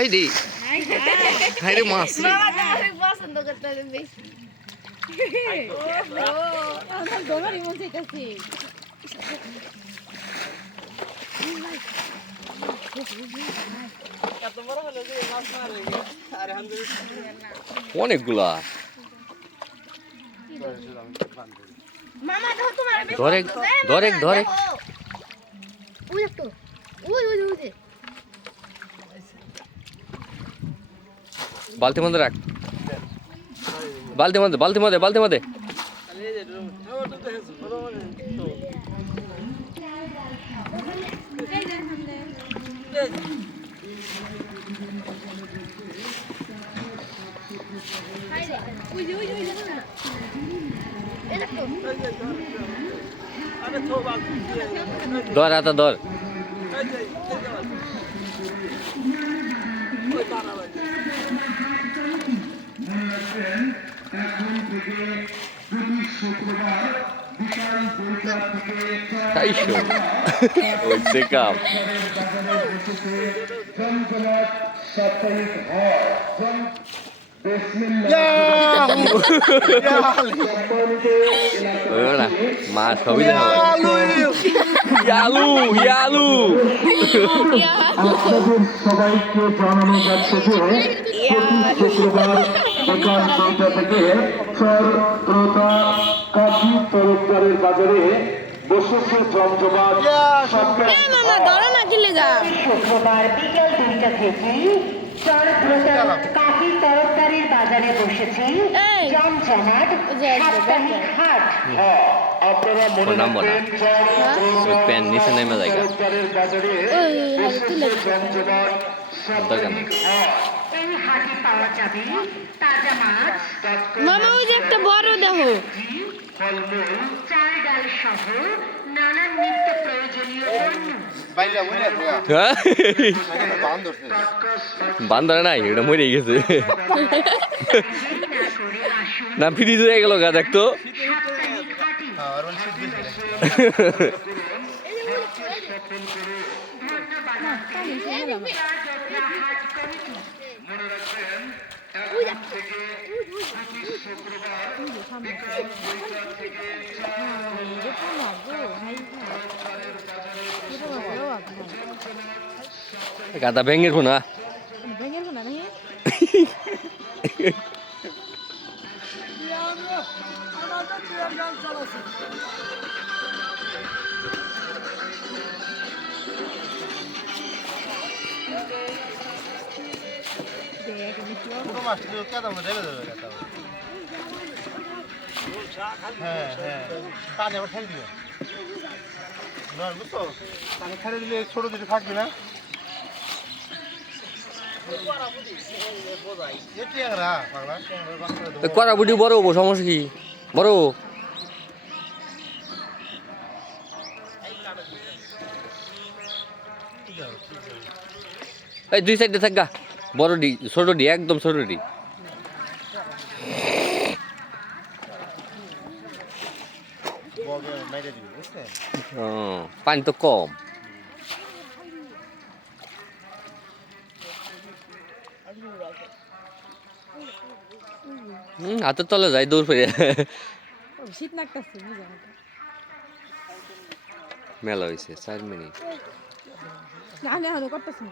এই দি হাই রে মাছ রে। মামা তো অনেক পছন্দ করতে হবে বেশি। আমার দোমারি মন চাইতাছে অনেকগুলা মামা দেখো তোমার বেশি ধরে পছন্দ। এই মামা, ধরে ধরে দেখো। ওই দেখো ওই ওই ওই যে। বালতি মধ্যে রাখ, বালতি মধ্যে বালতি মধ্যে বালতি মধ্যে। ওই যে ওই যে ওই যে না। এই দেখো। ধর হাতে ধর। চাইশো হচ্ছে কাম। না মা সবই দেখা ইয়ালু ইয়ালু। আপনাদের সবাইকে জানানো যাচ্ছে যে প্রতি শুক্রবার বিকাল 9টা থেকে চরত্রতা কাঠি তরফদারের বাজারে বসেছে জমজমাট সরকারি মামা ধরো না দিলে যা। শুক্রবার বিকেল 2টা থেকে চরত্রতা কাঠি তরফদারির বাজারে বসেছে এই। জমজমাট সাপ্তাহিক হাট। আপনারা মনে ফোন নাম্বার না রাখবেন প্যান নিচে নেমে যায় তরফদারের বাজারে বসেছে জমজমাট দরকার নেই। এই হাটে পাওয়া যাবে তাজা মাছ, মামা ওই যে একটা বড় দেখো। ফলমূল, চাল ডাল সহ নানান নিত্য প্রয়োজনীয় পণ্য। হ্যাঁ? বান্দর নাই এটা মরে গেছে দেরি না করে আসুন না ফ্রিজ হয়ে গেল গা দেখতো। সাপ্তাহিক হাটে। হাট কমিটি। গাদা ভেঙে না ভেঙে না নাকি হ্যাঁ হ্যাঁ পানি আবার ছেড়ে দিবে বুঝছো পানি ছেড়ে দিলে ছোট দুটো থাকবে না করা বুটি বড় হবো সমস্যা কি বড় এই দুই সাইডে থাকা বড় ডি ছোট ডি একদম ছোট ডি পানি তো কম হাতের তলে যাই দৌড় ফিরে শীত লাগতেছে মেলা হয়েছে 4 মিনিট না না করতেছেন